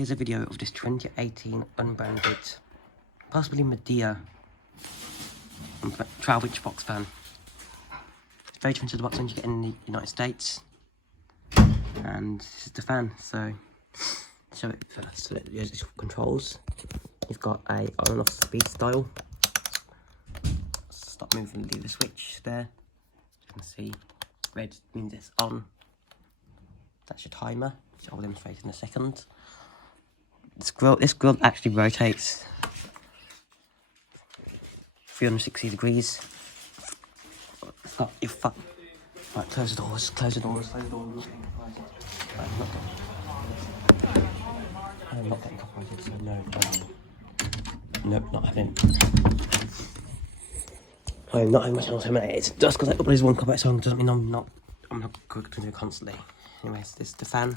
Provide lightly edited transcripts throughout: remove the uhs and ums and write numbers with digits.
Here's a video of this 2018 Unbranded, possibly Medea 12-inch box fan. It's very different to the box fans you get in the United States. And this is the fan, so show it first. So there's its controls. You've got a on and off speed dial. Stop moving the lever switch there. You can see red means it's on. That's your timer, which I'll demonstrate in a second. This grill actually rotates 360 degrees. It's not your fuck. Right, close the doors, close the doors, close the doors. I'm not getting copyrighted, so no. Nope, not happening. I'm not having my channel terminated. Just because I uploaded one copyright song doesn't mean I'm not going to do it constantly. Anyways, this is the fan.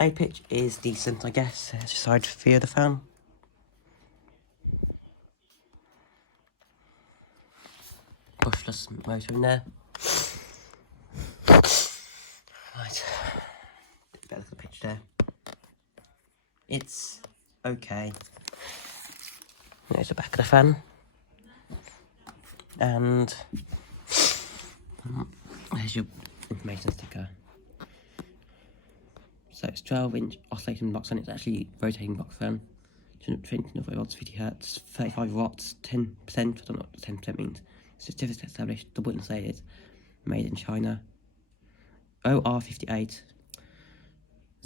A pitch is decent, I guess. It's just side view of the fan. Pushless motor in there. Right. Better look at the pitch there. It's okay. There's the back of the fan. And there's your information sticker. So it's 12-inch oscillating box fan. It's actually rotating box fan. 220 watts, 50 hertz, 35 watts, 10%. I don't know what 10% means. Certificate established, double insulated, made in China. OR58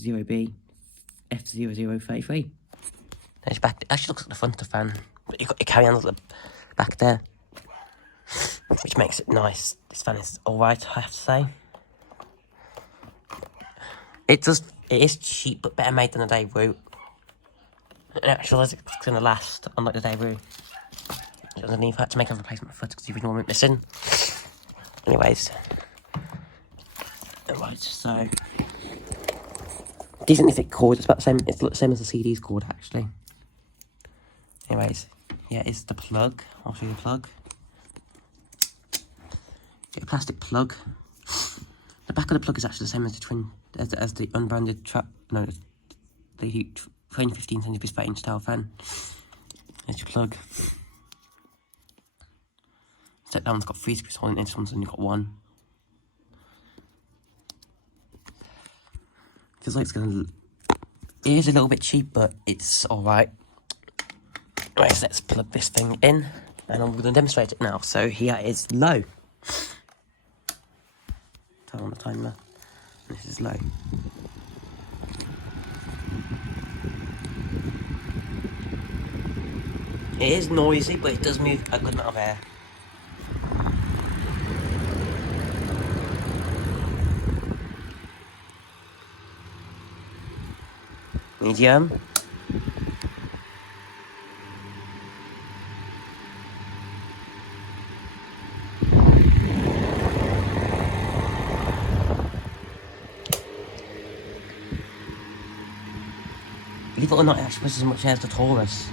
0B F0033. There's back. It actually looks like the front of the fan, but you've got your carry handle at the back there, which makes it nice. This fan is alright, I have to say. It is cheap, but better made than a Daewoo. Actually, it's going to last, unlike the Daewoo. Underneath, I had to make a replacement foot because the original one went missing. Anyways. Right, so. Decently thick cord, it's about the same, it's the same as the CD's cord, actually. Anyways, yeah, it's the plug. I'll show you the plug. Get a plastic plug. The back of the plug is actually the same as the Unbranded the 2015 70-inch style fan. There's your plug. So that one's got 3 screws holding it in, this one's only got 1. Feels like it is a little bit cheap, but it's alright. Right, so let's plug this thing in, and I'm going to demonstrate it now. So here is low. Turn on the timer, and this is low. It is noisy, but it does move a good amount of air. Medium. Believe it or not, it actually pushes as much air as the Taurus.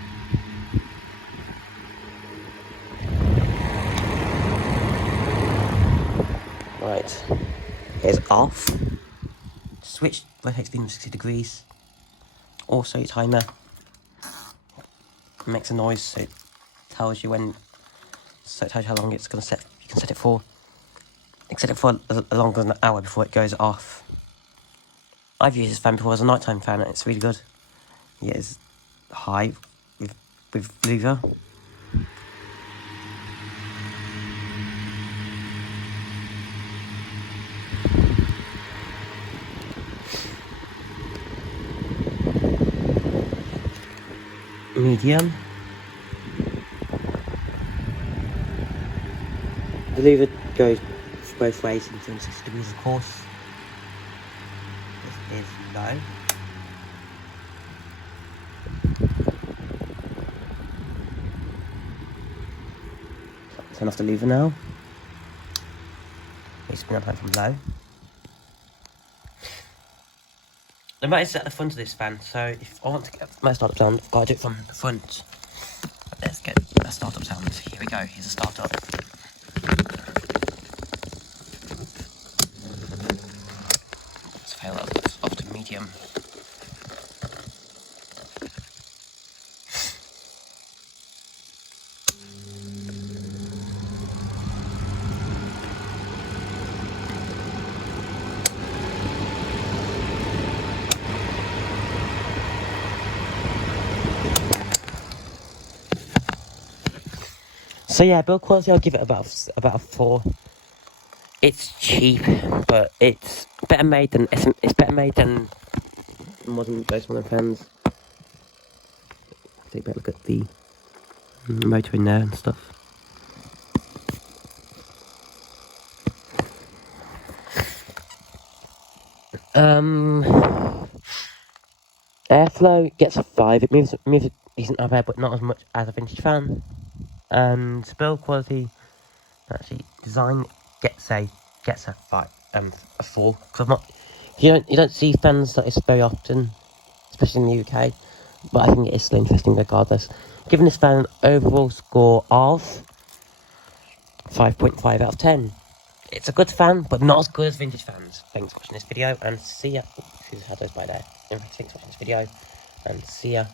Right, here's off. Switch rotates 360 degrees. Also your timer. It makes a noise, so it tells you when. So it tells you how long it's going to set. You can set it for. You can set it for longer than an hour before it goes off. I've used this fan before as a nighttime fan, and it's really good. It is high with lever. Medium. The lever goes both ways in 360 degrees, of course. This is low. Turn off the lever now. We spin up from low. The motor is at the front of this fan, so if I want to get my startup sound, I've got to do it from the front. Let's get a startup sound. Here we go, here's a startup. Let's fail that off to medium. So yeah, build quality, I'll give it about a 4. It's cheap, but it's better made than most modern fans. Take a better look at the motor in there and stuff. Airflow gets a 5. It moves decent up air, but not as much as a vintage fan. And build quality, actually design gets a 5, a 4. Because I'm not, you don't see fans like this very often, especially in the UK. But I think it is still interesting regardless. Giving this fan an overall score of 5.5 out of 10. It's a good fan, but not as good as vintage fans. Thanks for watching this video, and see ya. Excuse how those by there. Thanks for watching this video, and see ya.